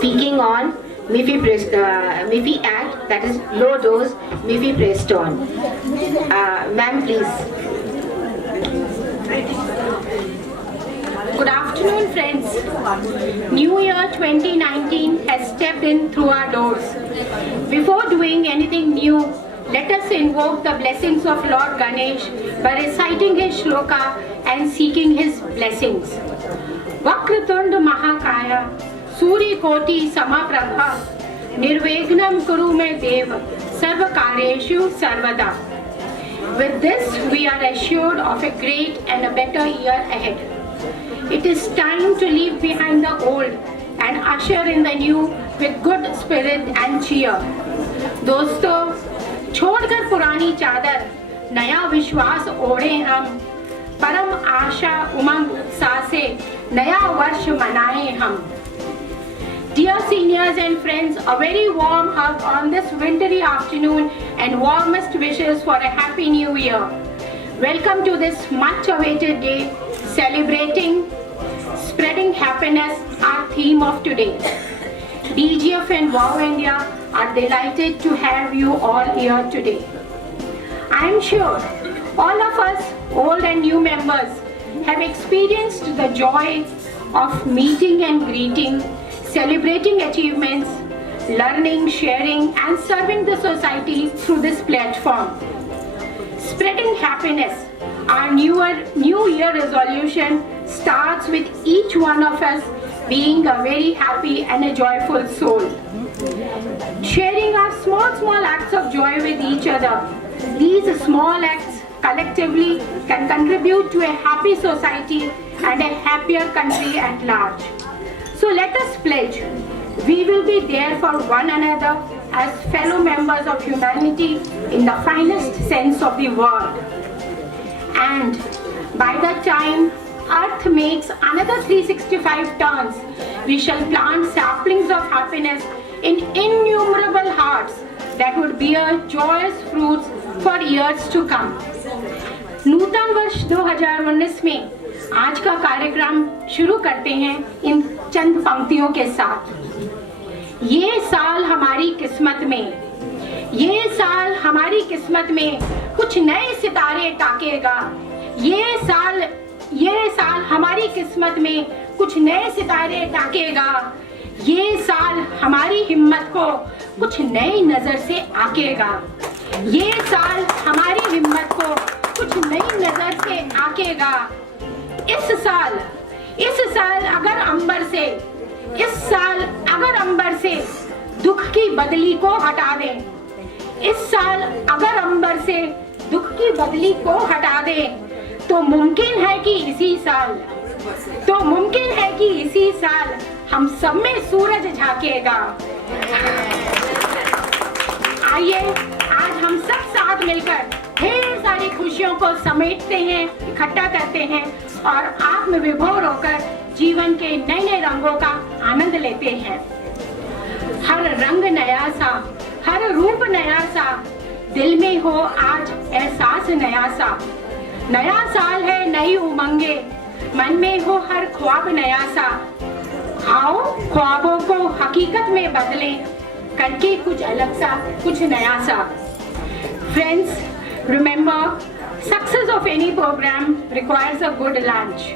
speaking on Mifeact, that is low dose mifepristone. Ma'am, please. Good afternoon, friends. New Year 2019 has stepped in through our doors. Before doing anything new, let us invoke the blessings of Lord Ganesh by reciting his shloka and seeking his blessings. Vakratunda Mahakaya, Suri Koti Samaprabha, Nirvegnam Kuru Me Dev, Sarvakareshu Sarvada. With this, we are assured of a great and a better year ahead. It is time to leave behind the old and usher in the new with good spirit and cheer. दोस्तों, छोड़कर पुरानी चादर, नया विश्वास ओढ़े हम, परम आशा उमंग उत्साह से नया वर्ष मनाएं हम. Dear seniors and friends, a very warm hug on this wintry afternoon and warmest wishes for a happy new year. Welcome to this much awaited day, celebrating spreading happiness, our theme of today. DGF and WOW India are delighted to have you all here today. I am sure all of us, old and new members, have experienced the joy of meeting and greeting, celebrating achievements, learning, sharing and serving the society through this platform. Spreading happiness, our new year resolution starts with each one of us being a very happy and a joyful soul. Sharing our small acts of joy with each other. These small acts collectively can contribute to a happy society and a happier country at large. So let us pledge, we will be there for one another as fellow members of humanity in the finest sense of the word. And by the time Earth makes another 365 turns, we shall plant saplings of happiness in innumerable hearts that would bear joyous fruits for years to come. नूतन वर्ष 2019 में आज का कार्यक्रम शुरू करते हैं इन चंद पंक्तियों के साथ. ये साल हमारी किस्मत में कुछ नए सितारे ताकेगा. ये साल हमारी किस्मत में कुछ नए सितारे ताकेगा. ये साल हमारी हिम्मत को कुछ नई नजर से आकेगा. ये साल हमारी हिम्मत को कुछ नई नजर से आकेगा. इस साल अगर अंबर से दुख की बदली को हटा दें. इस साल अगर अंबर से दुख की बदली को हटा दें तो मुमकिन है कि इसी साल हम सब में सूरज झांकेगा. आइए आज हम सब साथ मिलकर ढेर सारी खुशियों को समेटते हैं, इकट्ठा करते हैं और आत्मविभोर होकर जीवन के नए रंगों का आनंद लेते हैं. हर रंग नया सा, हर रूप नया सा, दिल में हो आज एहसास नया सा. नया साल है नई उमंगे, मन में हो हर ख्वाब नया सा. आओ ख्वाबों को हकीकत में बदलें, करके कुछ अलग सा, कुछ नया सा. Friends, remember, success of any program requires a good lunch.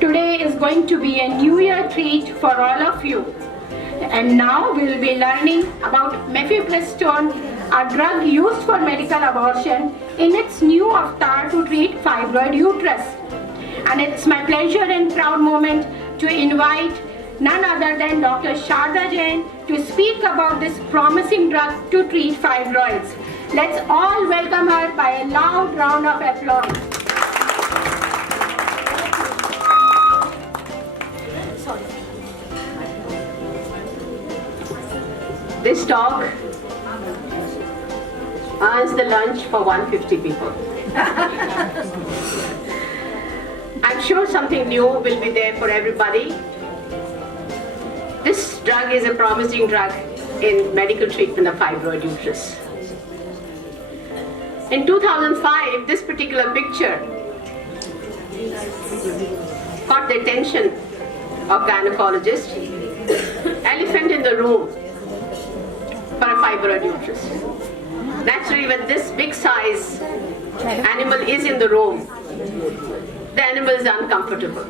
Today is going to be a New Year treat for all of you. And now we will be learning about mifepristone, a drug used for medical abortion in its new avatar to treat fibroid uterus. And it's my pleasure and proud moment to invite none other than Dr. Sharda Jain to speak about this promising drug to treat fibroids. Let's all welcome her by a loud round of applause. This talk earns the lunch for 150 people. I'm sure something new will be there for everybody. This drug is a promising drug in medical treatment of fibroid uterus. In 2005, this particular picture caught the attention of gynecologists, and elephant in the room for a fibroid uterus. Naturally, when this big size animal is in the room, the animal is uncomfortable.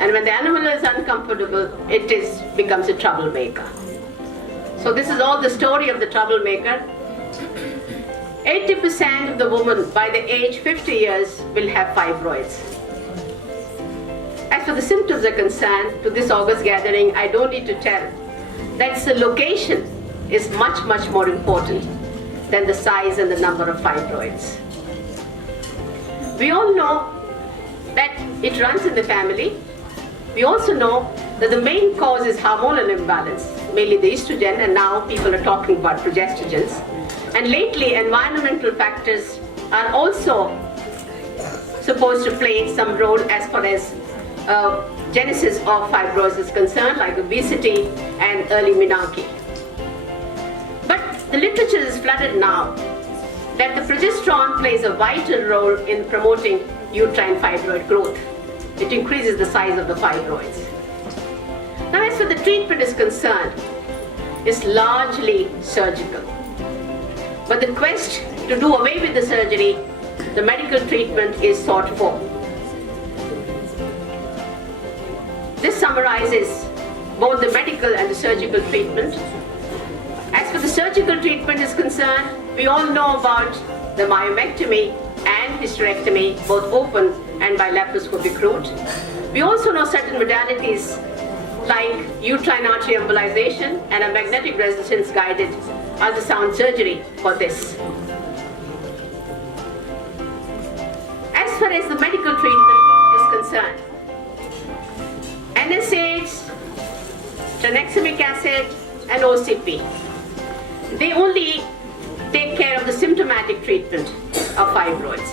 And when the animal is uncomfortable, it becomes a troublemaker. So this is all the story of the troublemaker. 80% of the women by the age 50 years will have fibroids. As for the symptoms are concerned, to this August gathering, I don't need to tell that the location is much, much more important than the size and the number of fibroids. We all know that it runs in the family. We also know that the main cause is hormonal imbalance, mainly the estrogen, and now people are talking about progestogens. And lately, environmental factors are also supposed to play some role as far as genesis of fibrosis is concerned, like obesity and early menarche. But the literature is flooded now that the progesterone plays a vital role in promoting uterine fibroid growth. It increases the size of the fibroids. Now, as for the treatment is concerned, it's largely surgical. But the quest to do away with the surgery, the medical treatment is sought for. This summarizes both the medical and the surgical treatment. As for the surgical treatment is concerned, we all know about the myomectomy and hysterectomy, both open and by laparoscopic route. We also know certain modalities like uterine artery embolization and a magnetic resonance guided ultrasound surgery for this. As far as the medical treatment is concerned, NSAIDs, tranexamic acid and OCP, they only take care of the symptomatic treatment of fibroids.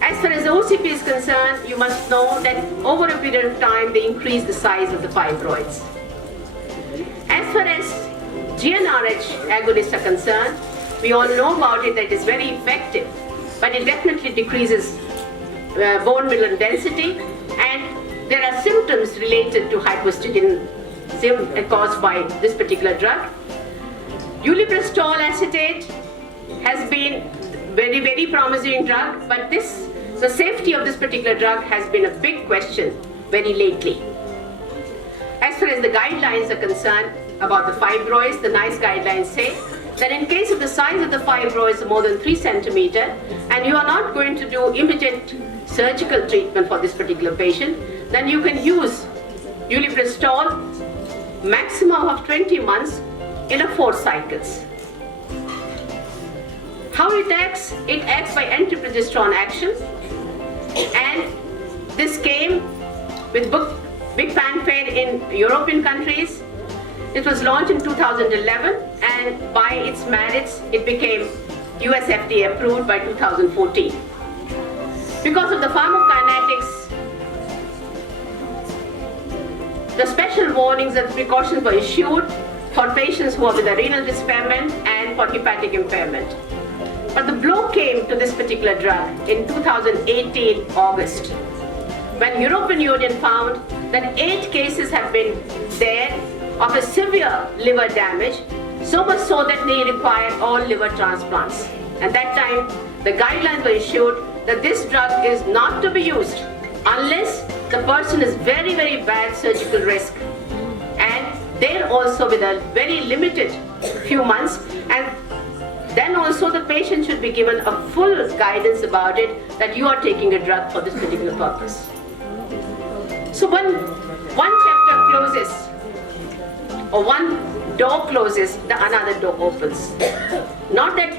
As far as the OCP is concerned, you must know that over a period of time they increase the size of the fibroids. As far as GnRH agonists are concerned, we all know about it that it is very effective, but it definitely decreases bone mineral density, and there are symptoms related to hypoestrogenism caused by this particular drug. Ulipristal acetate has been very, very promising drug, but the safety of this particular drug has been a big question very lately. As far as the guidelines are concerned about the fibroids, the NICE guidelines say that in case of the size of the fibroids more than 3 centimeters, and you are not going to do immediate surgical treatment for this particular patient, then you can use ulipristal maximum of 20 months in 4 cycles. How it acts? It acts by anti-progesterone action, and this came with big fanfare in European countries. It was launched in 2011, and by its merits, it became US FDA approved by 2014. Because of the pharmacokinetics, the special warnings and precautions were issued for patients who are with a renal impairment and for hepatic impairment. But the blow came to this particular drug in 2018 August, when European Union found that 8 cases have been there of a severe liver damage, so much so that they require all liver transplants. At that time, the guidelines were issued that this drug is not to be used unless the person is very, very bad surgical risk, and they're also with a very limited few months, and then also the patient should be given a full guidance about it, that you are taking a drug for this particular purpose. So when one chapter closes or one door closes, the another door opens. Not that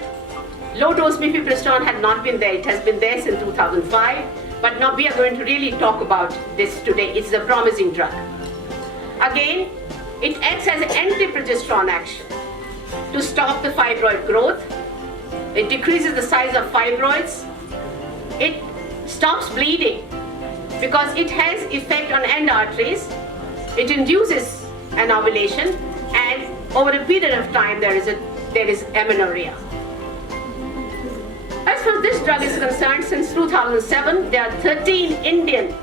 low-dose mifepristone had not been there, it has been there since 2005, but now we are going to really talk about this today. It's a promising drug. Again, it acts as an anti-progesterone action to stop the fibroid growth. It decreases the size of fibroids. It stops bleeding because it has effect on end arteries. It induces an ovulation, and over a period of time there is amenorrhea. As far as this drug is concerned, since 2007 there are 13 Indian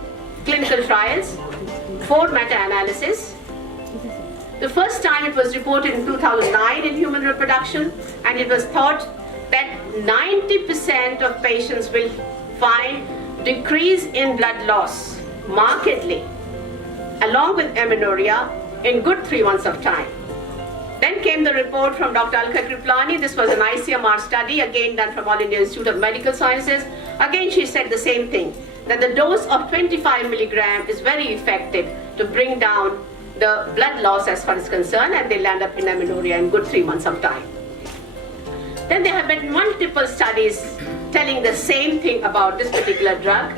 clinical trials, 4 meta-analyses. The first time it was reported in 2009 in human reproduction, and it was thought that 90% of patients will find decrease in blood loss markedly, along with amenorrhea, in good 3 months of time. Then came the report from Dr. Alka Kriplani. This was an ICMR study, again done from All India Institute of Medical Sciences. Again, she said the same thing, that the dose of 25 milligram is very effective to bring down the blood loss as far as concerned, and they'll end up in amenorrhea in good 3 months of time. Then there have been multiple studies telling the same thing about this particular drug.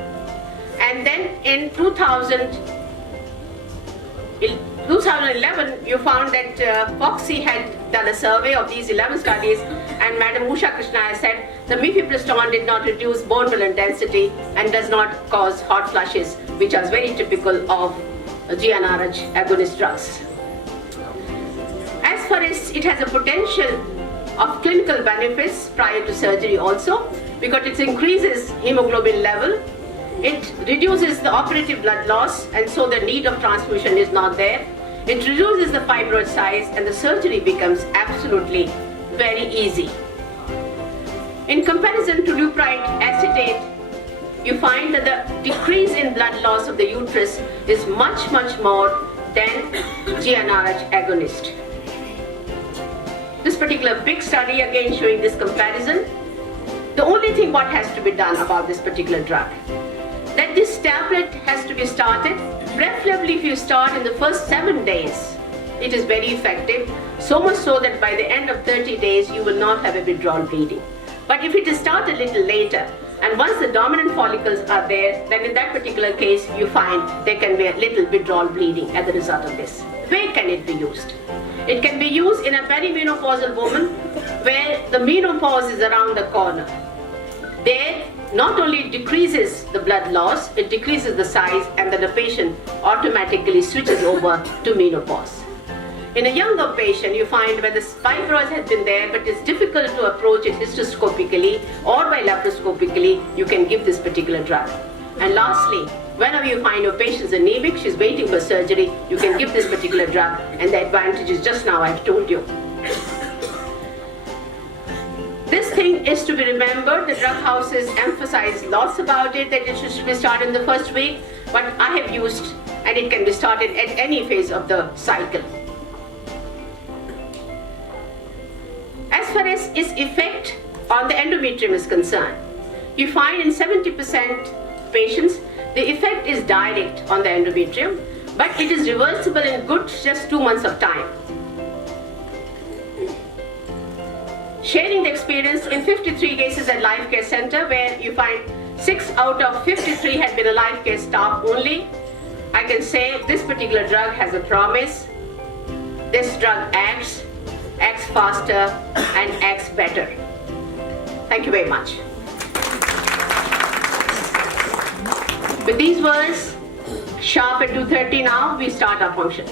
And then in 2011, you found that Foxy had done a survey of these 11 studies, and Madam Usha Krishna said the mifepristone did not reduce bone mineral density and does not cause hot flushes, which is very typical of GnRH agonist drugs. As far as it has a potential of clinical benefits prior to surgery also, because it increases hemoglobin level, it reduces the operative blood loss, and so the need of transfusion is not there. It reduces the fibroid size, and the surgery becomes absolutely very easy. In comparison to leupride acetate, you find that the decrease in blood loss of the uterus is much more than GnRH agonist. This particular big study again showing this comparison. The only thing what has to be done about this particular drug, that this tablet has to be started, preferably if you start in the first 7 days, it is very effective, so much so that by the end of 30 days you will not have a withdrawal bleeding. But if it is started a little later, and once the dominant follicles are there, then in that particular case you find there can be a little withdrawal bleeding as a result of this. Where can it be used? It can be used in a perimenopausal woman where the menopause is around the corner. There, not only decreases the blood loss, it decreases the size, and then the patient automatically switches over to menopause. In a younger patient, you find where the fibroid has been there, but it's difficult to approach it hysteroscopically or by laparoscopically, you can give this particular drug. And lastly, whenever you find your patient's anemic, she's waiting for surgery, you can give this particular drug, and the advantages just now I've told you. This thing is to be remembered. The drug houses emphasize lots about it, that it should be started in the first week, but I have used, and it can be started at any phase of the cycle. As far as its effect on the endometrium is concerned, you find in 70% patients, the effect is direct on the endometrium, but it is reversible in good just 2 months of time. Sharing the experience in 53 cases at Life Care Center, where you find 6 out of 53 had been a Life Care staff only, I can say this particular drug has a promise. This drug acts faster, and acts better. Thank you very much. With these words, sharp at 2:30 now, we start our function.